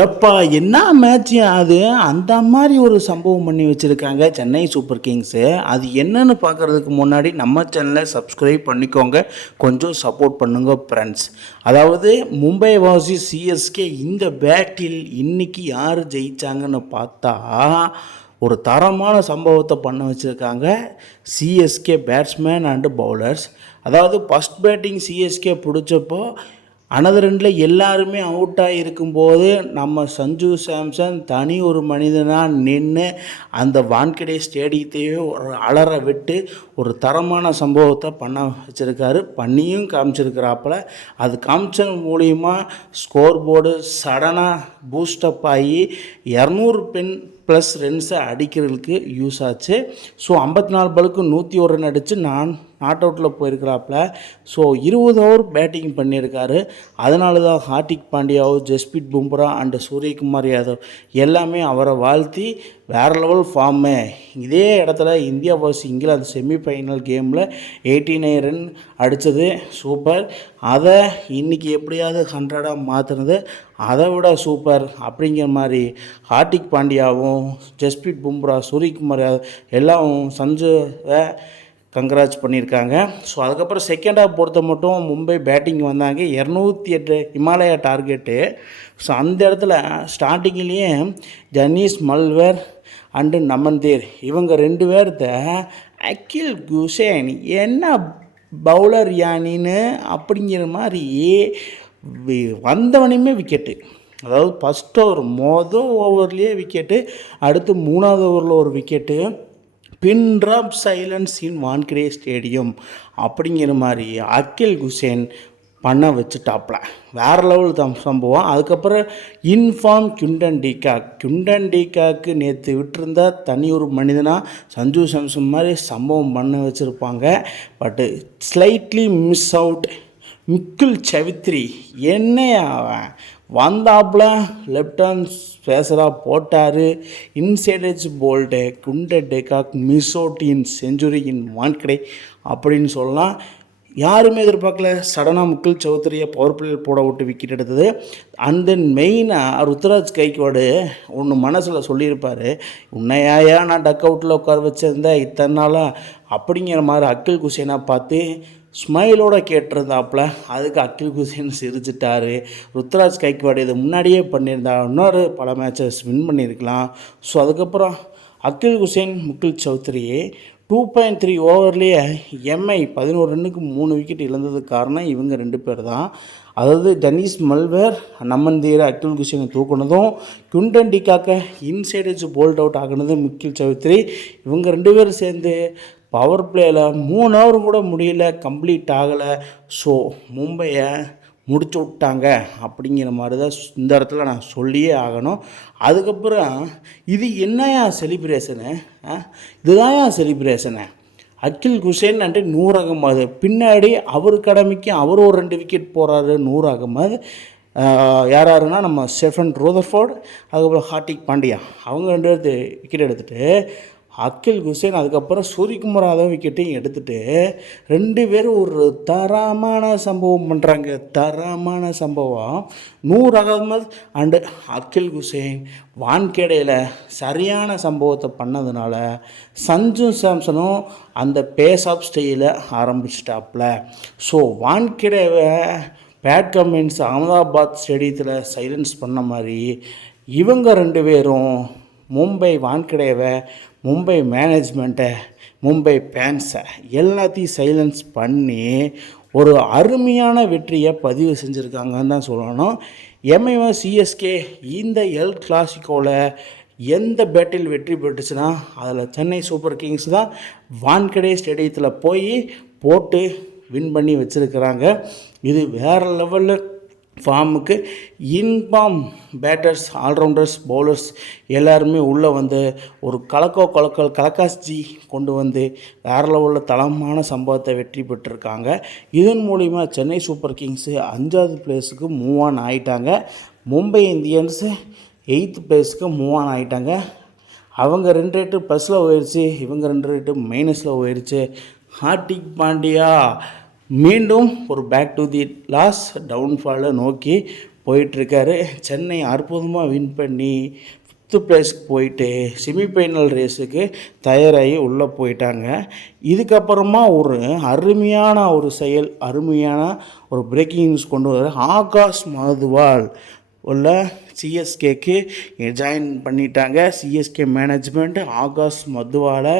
எப்பா என்ன மேட்ச் அது? அந்த மாதிரி ஒரு சம்பவம் பண்ணி வச்சுருக்காங்க சென்னை சூப்பர் கிங்ஸு. அது என்னன்னு பார்க்குறதுக்கு முன்னாடி நம்ம சேனலை சப்ஸ்கிரைப் பண்ணிக்கோங்க, கொஞ்சம் சப்போர்ட் பண்ணுங்க ஃப்ரெண்ட்ஸ். அதாவது மும்பை வார்சஸ் சிஎஸ்கே இந்த பேட்டில் இன்னைக்கு யார் ஜெயித்தாங்கன்னு பார்த்தா ஒரு தரமான சம்பவத்தை பண்ண வச்சுருக்காங்க சிஎஸ்கே பேட்ஸ்மேன் அண்டு பவுலர்ஸ். அதாவது ஃபஸ்ட் பேட்டிங் சிஎஸ்கே பிடிச்சப்போ அனதர் ரெண்டில் எல்லாருமே அவுட் ஆகிருக்கும்போது நம்ம சஞ்சு சாம்சன் தனி ஒரு மனிதனாக நின்று அந்த வான்கடே ஸ்டேடியத்தையே ஒரு அலற விட்டு ஒரு தரமான சம்பவத்தை பண்ண வச்சுருக்காரு. பண்ணியும் காமிச்சிருக்கிறாப்புல. அது காமிச்ச மூலிமா ஸ்கோர் போர்டு சடனாக பூஸ்டப் ஆகி 200 ப்ளஸ் ரன்ஸை அடிக்கிறதுக்கு யூஸ் ஆச்சு. ஸோ 54 பாலுக்கு 101 ரன் அடித்து நாட் அவுட்டில் போயிருக்கிறாப்புல. ஸோ 20 ஓவர் பேட்டிங் பண்ணியிருக்காரு. அதனால தான் ஹார்திக் பாண்டியாவும் ஜஸ்பிரீத் பும்ரா அண்டு சூரியகுமார் யாதவ் எல்லாமே அவரை வாழ்த்தி வேறு லெவல் ஃபார்மு. இதே இடத்துல இந்தியா வர்சஸ் இங்கிலாந்து செமிஃபைனல் கேமில் 89 ரன் அடித்தது சூப்பர். அதை இன்றைக்கி எப்படியாவது 100ஆக மாற்றுனது அதை விட சூப்பர் அப்படிங்கிற மாதிரி ஹார்திக் பாண்டியாவும் ஜஸ்பிரீத் பும்ரா சூரியகுமார் யாதவ் எல்லாம் சஞ்சுவை கங்க்ராட்ஸ் பண்ணியிருக்காங்க. ஸோ அதுக்கப்புறம் செகண்ட் ஹாஃப் பொறுத்த மட்டும் மும்பை பேட்டிங் வந்தாங்க. 208 ஹிமாலயா டார்கெட்டு. ஸோ அந்த இடத்துல ஸ்டார்டிங்லேயே ஜனீஷ் மல்வர் அண்டு நமந்தேர் இவங்க 2 பேர்த்த அகில் குசேன் என்ன பவுலர் யானின்னு அப்படிங்கிற மாதிரி வந்தவனையுமே விக்கெட்டு. அதாவது ஃபஸ்ட் ஓவர் ஓவர்லேயே விக்கெட்டு, அடுத்து 3வது ஓவரில் ஒரு விக்கெட்டு. பின் ட்ராப் சைலன்ஸ் இன் வான்கடே ஸ்டேடியம் அப்படிங்கிற மாதிரி அகில் குசேன் பண்ண வச்சுட்டாப்ல. வேறு லெவல் தான் சம்பவம். அதுக்கப்புறம் இன்ஃபார்ம் குண்டன் டீகாக்கு நேற்று விட்டுருந்தா தனி ஒரு மனிதனாக சஞ்சு சாம்சன் மாதிரி சம்பவம் பண்ண வச்சுருப்பாங்க. But slightly miss out Mukul Choudhary என்னையா வந்தாப்புல லெஃப்ட் ஹேண்ட் ஸ்பேஸராக போட்டார். Inside edge bowled Quinton de Kock miss out in century in Wankhede அப்படின்னு சொல்லலாம். யாருமே எதிர்பார்க்கல. சடனாக முக்குல் சௌத்ரியை பவர் பிளேயர் போட விட்டு விக்கெட் எடுத்தது. அண்ட் தென் மெயினாக ருத்ராஜ் கைக்வாடு ஒன்று மனசில் சொல்லியிருப்பார், உன்னையாயா நான் டக் அவுட்டில் உட்கார வச்சுருந்தேன் இத்தனை நாளாக அப்படிங்கிற மாதிரி அகில் குசேனை பார்த்து ஸ்மைலோடு கேட்டிருந்தாப்புல. அதுக்கு அகில் குசேன் சிரிச்சிட்டார். ருத்ராஜ் கைக்வாடு இதை முன்னாடியே பண்ணியிருந்தா இன்னொரு பல மேட்சஸ் வின் பண்ணியிருக்கலாம். ஸோ அதுக்கப்புறம் அகில் குசேன் முக்குல் சௌத்ரியே 2.3 ஓவர்லேயே எம்ஐ 11 ரன்னுக்கு 3 விக்கெட் இழந்ததுக்கு காரணம் இவங்க 2 பேர் தான். அதாவது ஜனீஷ் மல்வர் நமந்தீர் அகில் குசேனை தூக்குனதும் குண்டன் டீகாக்கை இன்சைட் எட்ஜ் போல்ட் அவுட் ஆகினதும் முக்குல் சௌத்ரி. இவங்க 2 பேரும் சேர்ந்து பவர் பிளேயில் 3 ஓவர் கூட முடியல, கம்ப்ளீட் ஆகலை. ஸோ மும்பையை முடிச்சு விட்டாங்க அப்படிங்கிற மாதிரி தான் இந்த இடத்துல நான் சொல்லியே ஆகணும். அதுக்கப்புறம் இது என்னையா செலிப்ரேஷனு? இதுதான் celebration. Akeal Hosein and Noor Ahmad பின்னாடி அவர் கடமைக்கு அவர் ஒரு 2 விக்கெட் போகிறாரு. நூர் அகமது யாருன்னா நம்ம ஸ்டெஃபன் ரோதர்ஃபோர்டு, அதுக்கப்புறம் ஹார்திக் பாண்டியா அவங்க 2 பேர்த்து விக்கெட் எடுத்துகிட்டு அகில் குசேன் அதுக்கப்புறம் சூரியகுமார் யாதவ் விக்கெட்டையும் எடுத்துகிட்டு 2 பேரும் ஒரு தரமான சம்பவம் பண்ணுறாங்க. தரமான சம்பவம். நூர் அகமது அண்டு அகில் குசேன் வான்கேடையில் சரியான சம்பவத்தை பண்ணதுனால சஞ்சு சாம்சனும் அந்த பேஸ் ஆஃப் ஸ்டைலை ஆரம்பிச்சிட்டாப்புல. ஸோ வான்கேடையை பேட் கமெண்ட்ஸ் அகமதாபாத் ஸ்டேடியத்தில் சைலன்ஸ் பண்ண மாதிரி இவங்க 2 பேரும் மும்பை வான்கடேவை, மும்பை மேனேஜ்மெண்ட்டை, மும்பை ஃபேன்ஸை எல்லாத்தையும் சைலன்ஸ் பண்ணி ஒரு அருமையான வெற்றியை பதிவு செஞ்சுருக்காங்கன்னு தான் சொல்லணும். எம்ஐ சிஎஸ்கே இந்த எல் கிளாசிக்கோவில் எந்த பேட்டில் வெற்றி பெற்றுச்சுன்னா அதில் சென்னை சூப்பர் கிங்ஸ் தான் வான்கடே ஸ்டேடியத்தில் போட்டு வின் பண்ணி வச்சுருக்கிறாங்க. இது வேறு லெவலில் ஃபார்முக்கு இன்ஃபார்ம் பேட்டர்ஸ், ஆல்ரவுண்டர்ஸ், பவுலர்ஸ் எல்லாருமே உள்ளே வந்து ஒரு கலக்காஸ்ஜி கொண்டு வந்து வேறு லெவலில் தளமான சம்பவத்தை வெற்றி பெற்றிருக்காங்க. இதன் மூலிமா சென்னை சூப்பர் கிங்ஸு 5வது பிளேஸுக்கு மூவ் ஆன் ஆகிட்டாங்க. மும்பை இந்தியன்ஸு 8th பிளேஸுக்கு மூவ் ஆன் ஆகிட்டாங்க. அவங்க 2 ரேட்டு ப்ளஸில் போயிடுச்சு, இவங்க 2 ரேட்டு மைனஸில் போயிடுச்சு. ஹார்திக் பாண்டியா மீண்டும் ஒரு பேக் டு தி லாஸ் டவுன்ஃபாலை நோக்கி போயிட்டுருக்காரு. சென்னை அற்புதமாக வின் பண்ணி 5th பிளேஸ்க்கு போயிட்டு செமிஃபைனல் ரேஸுக்கு தயாராகி உள்ளே போயிட்டாங்க. இதுக்கப்புறமா ஒரு அருமையான ஒரு செயல், அருமையான ஒரு பிரேக்கிங் நியூஸ் கொண்டு வர ஆகாஷ் மதுவால் உள்ள சிஎஸ்கேக்கு ஜாயின் பண்ணிட்டாங்க. சிஎஸ்கே மேனேஜ்மெண்ட் ஆகாஷ் மதுவாலை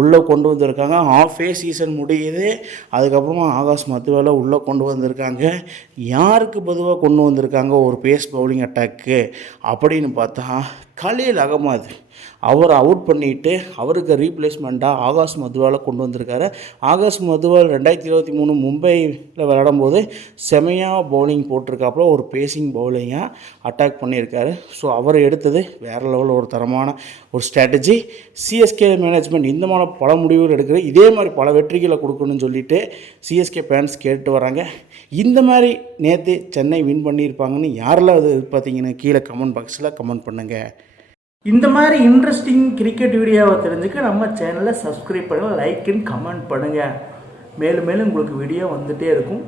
உள்ளே கொண்டு வந்திருக்காங்க. ஆஃபே சீசன் முடியுது, அதுக்கப்புறமா ஆகாஷ் மதுவாலை உள்ளே கொண்டு வந்திருக்காங்க. யாருக்கு பொதுவாக கொண்டு வந்திருக்காங்க ஒரு பேஸ் பவுலிங் அட்டாக்கு அப்படின்னு பார்த்தா கலீல் அகமது அவர் அவுட் பண்ணிவிட்டு அவருக்கு ரீப்ளேஸ்மெண்ட்டாக ஆகாஷ் மதுவாலை கொண்டு வந்திருக்காரு. ஆகாஷ் மதுவால் 2023 மும்பையில் விளையாடும்போது செமையாக பவுலிங் போட்டிருக்காப்புல, ஒரு பேசிங் பவுலிங்காக அட்டாக் பண்ணியிருக்காரு. ஸோ அவர் எடுத்தது வேறு லெவலில் ஒரு தரமான ஒரு ஸ்ட்ராட்டஜி. சிஎஸ்கே மேனேஜ்மெண்ட் இந்த மாதிரி பல முடிவுகள் எடுக்கிற இதே மாதிரி பல வெற்றிகளை கொடுக்கணும்னு சொல்லிட்டு சிஎஸ்கே ஃபேன்ஸ் கேட்டு வராங்க. இந்த மாதிரி நேற்று சென்னை வின் பண்ணியிருப்பாங்கன்னு யாரெல்லாம் அது பார்த்தீங்கன்னா கீழே கமெண்ட் பாக்ஸில் கமெண்ட் பண்ணுங்கள். இந்த மாதிரி இன்ட்ரெஸ்டிங் கிரிக்கெட் வீடியோவை தெரிஞ்சுக்க நம்ம சேனலை சப்ஸ்கிரைப் பண்ணுங்கள், லைக் அண்ட் கமெண்ட் பண்ணுங்கள். மேலும் மேலும் உங்களுக்கு வீடியோ வந்துகிட்டே இருக்கும்.